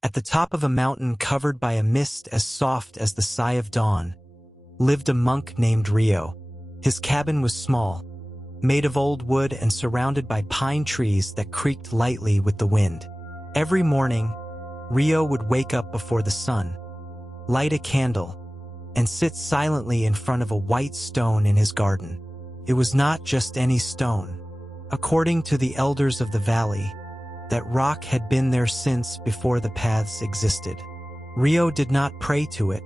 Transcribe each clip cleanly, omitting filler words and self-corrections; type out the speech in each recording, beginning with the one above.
At the top of a mountain covered by a mist as soft as the sigh of dawn, lived a monk named Rio. His cabin was small, made of old wood and surrounded by pine trees that creaked lightly with the wind. Every morning, Rio would wake up before the sun, light a candle, and sit silently in front of a white stone in his garden. It was not just any stone. According to the elders of the valley, that rock had been there since before the paths existed. Rio did not pray to it,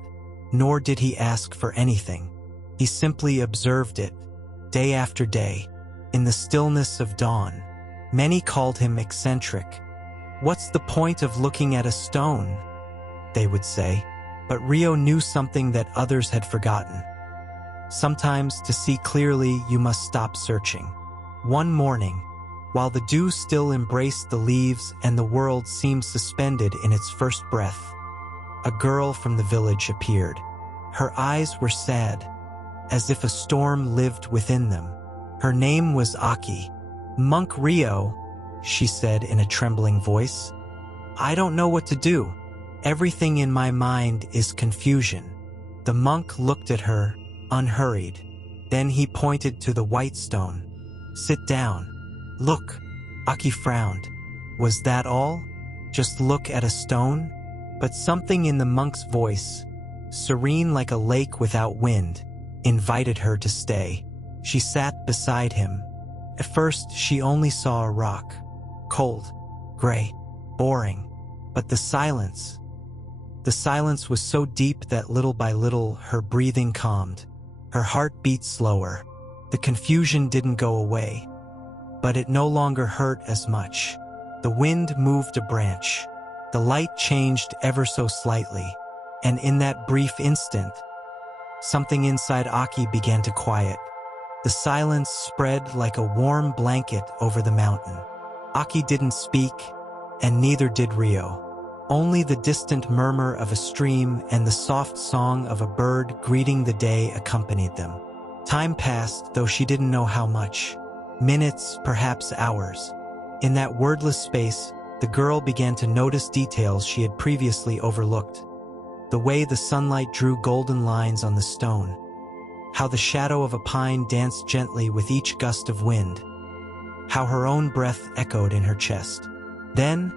nor did he ask for anything. He simply observed it, day after day, in the stillness of dawn. Many called him eccentric. "What's the point of looking at a stone?" they would say. But Rio knew something that others had forgotten. Sometimes, to see clearly, you must stop searching. One morning, while the dew still embraced the leaves and the world seemed suspended in its first breath, a girl from the village appeared. Her eyes were sad, as if a storm lived within them. Her name was Aki. "Monk Rio," she said in a trembling voice, "I don't know what to do. Everything in my mind is confusion." The monk looked at her, unhurried. Then he pointed to the white stone. "Sit down. Look." Aki frowned. Was that all? Just look at a stone? But something in the monk's voice, serene like a lake without wind, invited her to stay. She sat beside him. At first, she only saw a rock. Cold, gray, boring. But the silence was so deep that little by little her breathing calmed. Her heart beat slower. The confusion didn't go away, but it no longer hurt as much. The wind moved a branch. The light changed ever so slightly, and in that brief instant, something inside Aki began to quiet. The silence spread like a warm blanket over the mountain. Aki didn't speak, and neither did Rio. Only the distant murmur of a stream and the soft song of a bird greeting the day accompanied them. Time passed, though she didn't know how much. Minutes, perhaps hours. In that wordless space, the girl began to notice details she had previously overlooked. The way the sunlight drew golden lines on the stone. How the shadow of a pine danced gently with each gust of wind. How her own breath echoed in her chest. Then,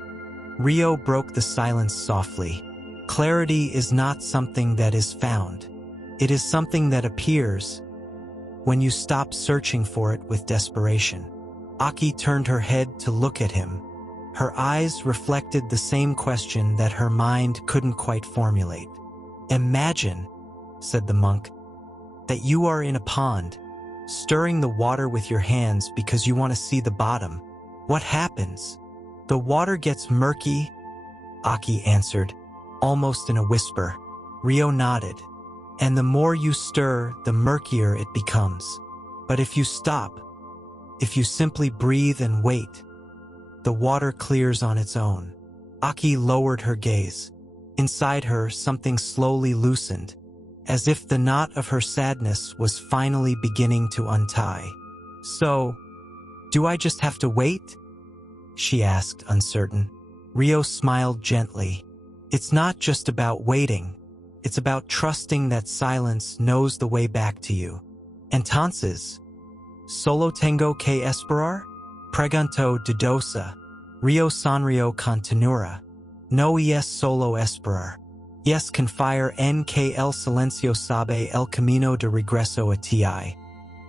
Rio broke the silence softly. Clarity is not something that is found. It is something that appears when you stop searching for it with desperation. Aki turned her head to look at him. Her eyes reflected the same question that her mind couldn't quite formulate. "Imagine," said the monk, "that you are in a pond, stirring the water with your hands because you want to see the bottom. What happens? The water gets murky," Aki answered, almost in a whisper. Rio nodded. "And the more you stir, the murkier it becomes. But if you stop, if you simply breathe and wait, the water clears on its own." Aki lowered her gaze. Inside her, something slowly loosened, as if the knot of her sadness was finally beginning to untie. "So, do I just have to wait?" she asked, uncertain. Rio smiled gently. "It's not just about waiting. It's about trusting that silence knows the way back to you." "Entonces, solo tengo que esperar? Pregunto dudosa. Rio sonrió con ternura. No es solo esperar. Es confiar en que el silencio sabe el camino de regreso a ti."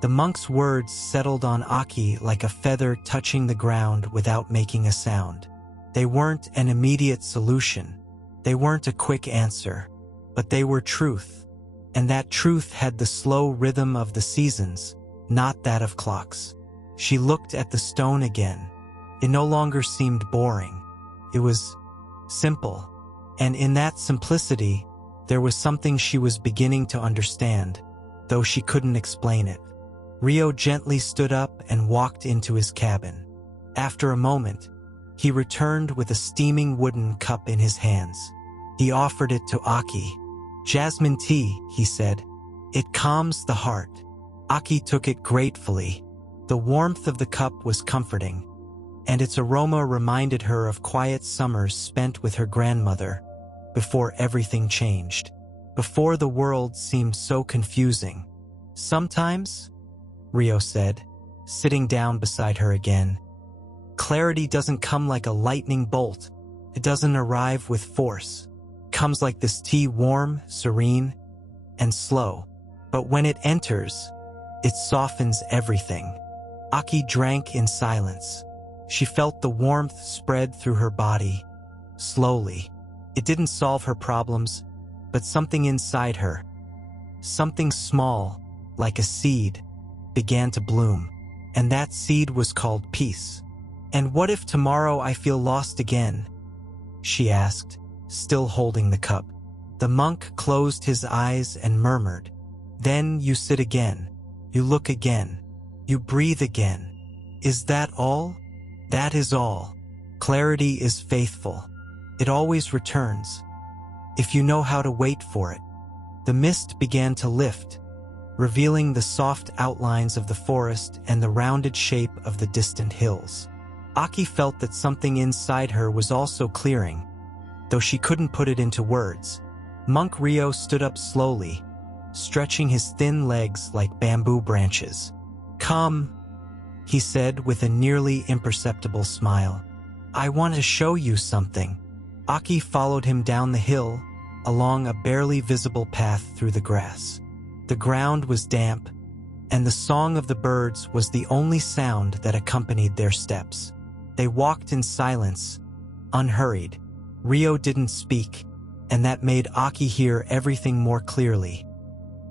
The monk's words settled on Aki like a feather touching the ground without making a sound. They weren't an immediate solution. They weren't a quick answer. But they were truth. And that truth had the slow rhythm of the seasons, not that of clocks. She looked at the stone again. It no longer seemed boring. It was simple. And in that simplicity, there was something she was beginning to understand, though she couldn't explain it. Rio gently stood up and walked into his cabin. After a moment, he returned with a steaming wooden cup in his hands. He offered it to Aki. "Jasmine tea," he said. "It calms the heart." Aki took it gratefully. The warmth of the cup was comforting, and its aroma reminded her of quiet summers spent with her grandmother before everything changed, before the world seemed so confusing. "Sometimes," Rio said, sitting down beside her again, "clarity doesn't come like a lightning bolt. It doesn't arrive with force. It comes like this tea, warm, serene, and slow. But when it enters, it softens everything." Aki drank in silence. She felt the warmth spread through her body, slowly. It didn't solve her problems, but something inside her, something small, like a seed, began to bloom. And that seed was called peace. "And what if tomorrow I feel lost again?" she asked, still holding the cup. The monk closed his eyes and murmured, "Then you sit again, you look again, you breathe again. Is that all?" "That is all. Clarity is faithful. It always returns, if you know how to wait for it." The mist began to lift, revealing the soft outlines of the forest and the rounded shape of the distant hills. Aki felt that something inside her was also clearing, though she couldn't put it into words. Monk Rio stood up slowly, stretching his thin legs like bamboo branches. "Come," he said with a nearly imperceptible smile. "I want to show you something." Aki followed him down the hill, along a barely visible path through the grass. The ground was damp, and the song of the birds was the only sound that accompanied their steps. They walked in silence, unhurried. Rio didn't speak, and that made Aki hear everything more clearly.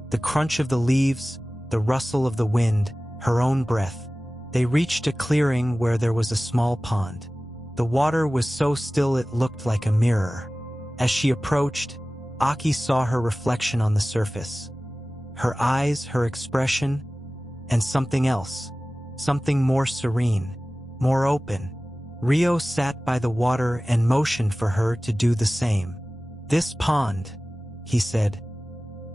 The crunch of the leaves, the rustle of the wind, her own breath. They reached a clearing where there was a small pond. The water was so still it looked like a mirror. As she approached, Aki saw her reflection on the surface. Her eyes, her expression, and something else. Something more serene, more open. Rio sat by the water and motioned for her to do the same. "This pond," he said,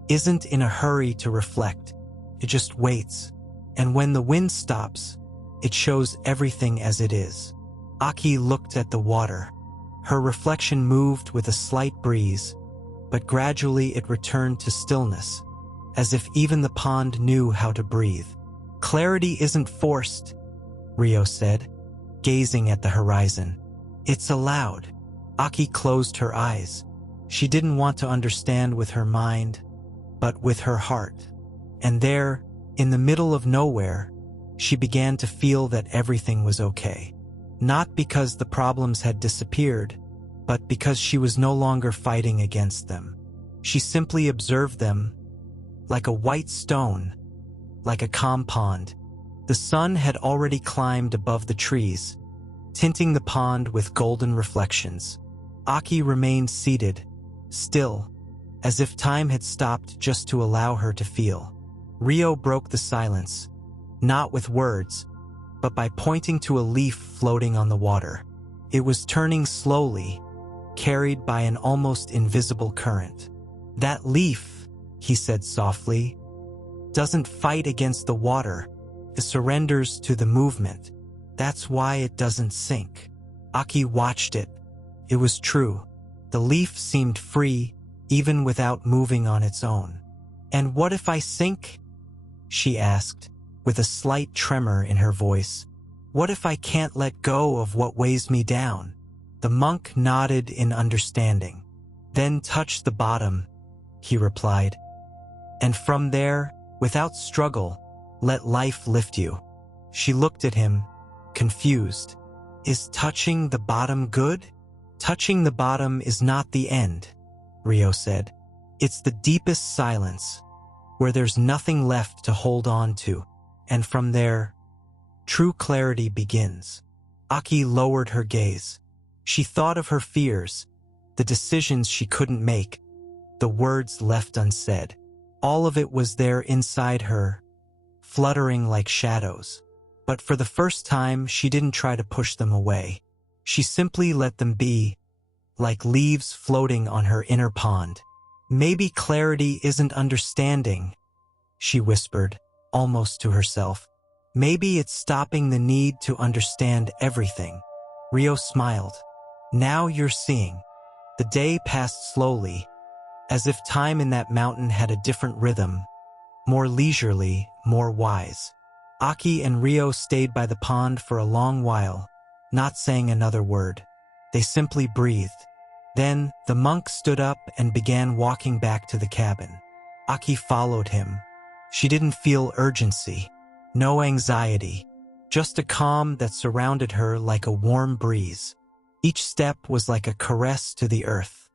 "isn't in a hurry to reflect. It just waits. And when the wind stops, it shows everything as it is." Aki looked at the water. Her reflection moved with a slight breeze, but gradually it returned to stillness, as if even the pond knew how to breathe. "Clarity isn't forced," Rio said, gazing at the horizon. "It's allowed." Aki closed her eyes. She didn't want to understand with her mind, but with her heart. And there, in the middle of nowhere, she began to feel that everything was okay. Not because the problems had disappeared, but because she was no longer fighting against them. She simply observed them, like a white stone, like a calm pond. The sun had already climbed above the trees, tinting the pond with golden reflections. Aki remained seated, still, as if time had stopped just to allow her to feel. Rio broke the silence, not with words, but by pointing to a leaf floating on the water. It was turning slowly, carried by an almost invisible current. "That leaf," he said softly, "doesn't fight against the water. It surrenders to the movement. That's why it doesn't sink." Aki watched it. It was true. The leaf seemed free, even without moving on its own. "And what if I sink?" she asked, with a slight tremor in her voice. "What if I can't let go of what weighs me down?" The monk nodded in understanding. "Then touch the bottom," he replied. "And from there, without struggle, let life lift you." She looked at him, confused. "Is touching the bottom good?" "Touching the bottom is not the end," Rio said. "It's the deepest silence, where there's nothing left to hold on to. And from there, true clarity begins." Aki lowered her gaze. She thought of her fears, the decisions she couldn't make, the words left unsaid. All of it was there inside her, fluttering like shadows. But for the first time, she didn't try to push them away. She simply let them be, like leaves floating on her inner pond. "Maybe clarity isn't understanding," she whispered, almost to herself. Maybe it's stopping the need to understand everything. Rio smiled. Now you're seeing. The day passed slowly, as if time in that mountain had a different rhythm, more leisurely, more wise. Aki and Rio stayed by the pond for a long while, not saying another word. They simply breathed. Then, the monk stood up and began walking back to the cabin. Aki followed him. She didn't feel urgency, no anxiety, just a calm that surrounded her like a warm breeze. Each step was like a caress to the earth.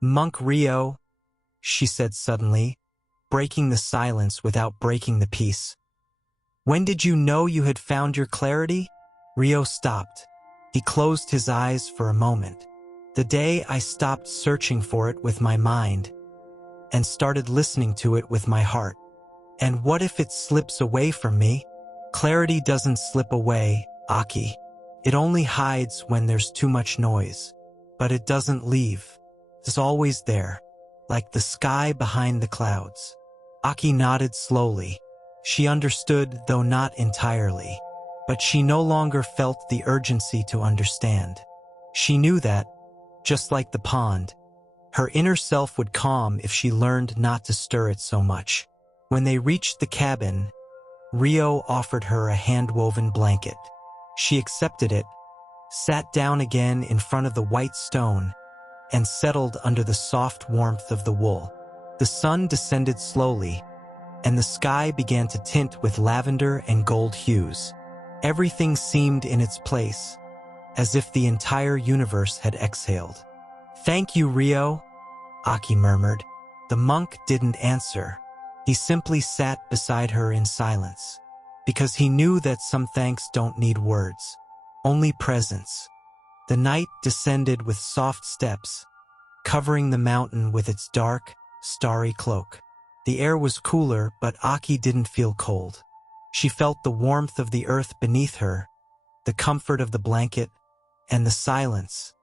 "Monk Rio," she said suddenly, breaking the silence without breaking the peace. "When did you know you had found your clarity?" Rio stopped. He closed his eyes for a moment. "The day I stopped searching for it with my mind and started listening to it with my heart. And what if it slips away from me?" "Clarity doesn't slip away, Aki. It only hides when there's too much noise. But it doesn't leave. It's always there, like the sky behind the clouds." Aki nodded slowly. She understood, though not entirely. But she no longer felt the urgency to understand. She knew that, just like the pond, her inner self would calm if she learned not to stir it so much. When they reached the cabin, Rio offered her a hand-woven blanket. She accepted it, sat down again in front of the white stone, and settled under the soft warmth of the wool. The sun descended slowly, and the sky began to tint with lavender and gold hues. Everything seemed in its place, as if the entire universe had exhaled. "Thank you, Rio," Aki murmured. The monk didn't answer. He simply sat beside her in silence, because he knew that some thanks don't need words, only presence. The night descended with soft steps, covering the mountain with its dark, starry cloak. The air was cooler, but Aki didn't feel cold. She felt the warmth of the earth beneath her, the comfort of the blanket, and the silence,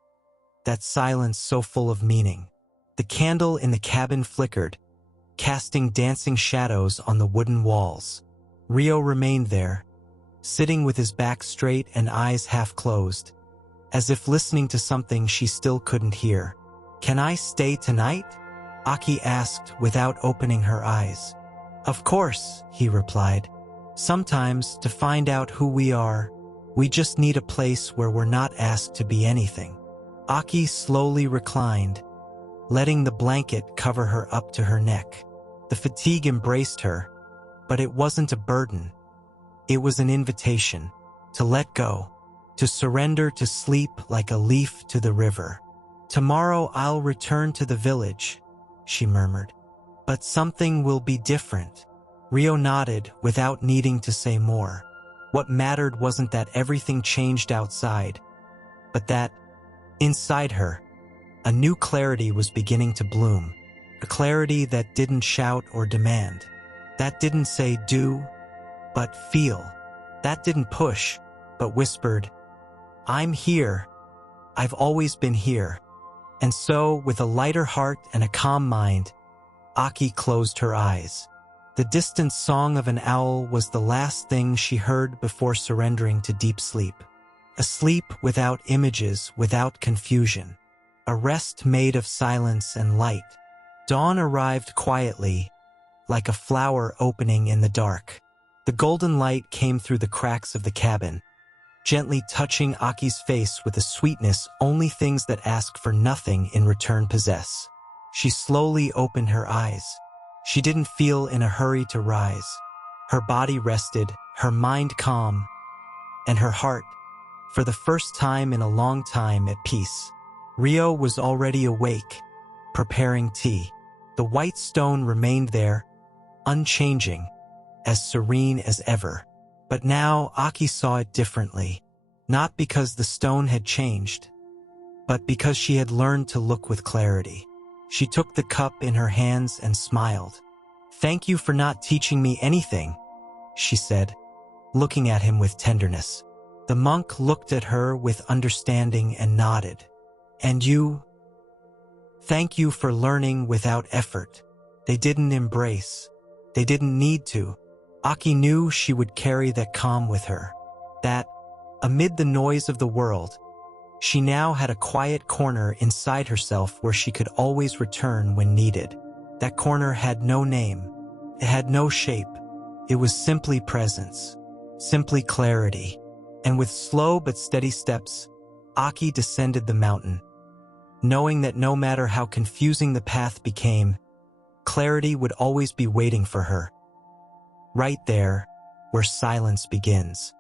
that silence so full of meaning. The candle in the cabin flickered, casting dancing shadows on the wooden walls. Rio remained there, sitting with his back straight and eyes half closed, as if listening to something she still couldn't hear. "Can I stay tonight?" Aki asked without opening her eyes. "Of course," he replied. "Sometimes, to find out who we are, we just need a place where we're not asked to be anything." Aki slowly reclined, letting the blanket cover her up to her neck. The fatigue embraced her, but it wasn't a burden. It was an invitation to let go, to surrender to sleep like a leaf to the river. "Tomorrow I'll return to the village," she murmured. "But something will be different." Rio nodded without needing to say more. What mattered wasn't that everything changed outside, but that, inside her, a new clarity was beginning to bloom. A clarity that didn't shout or demand. That didn't say do, but feel. That didn't push, but whispered, "I'm here. I've always been here." And so, with a lighter heart and a calm mind, Aki closed her eyes. The distant song of an owl was the last thing she heard before surrendering to deep sleep. A sleep without images, without confusion. A rest made of silence and light. Dawn arrived quietly, like a flower opening in the dark. The golden light came through the cracks of the cabin, gently touching Aki's face with a sweetness only things that ask for nothing in return possess. She slowly opened her eyes. She didn't feel in a hurry to rise. Her body rested, her mind calm, and her heart, for the first time in a long time, at peace. Rio was already awake, preparing tea. The white stone remained there, unchanging, as serene as ever. But now Aki saw it differently, not because the stone had changed, but because she had learned to look with clarity. She took the cup in her hands and smiled. "Thank you for not teaching me anything," she said, looking at him with tenderness. The monk looked at her with understanding and nodded. "And you? Thank you for learning without effort." They didn't embrace. They didn't need to. Aki knew she would carry that calm with her, that, amid the noise of the world, she now had a quiet corner inside herself where she could always return when needed. That corner had no name. It had no shape. It was simply presence, simply clarity. And with slow but steady steps, Aki descended the mountain, knowing that no matter how confusing the path became, clarity would always be waiting for her, right there where silence begins.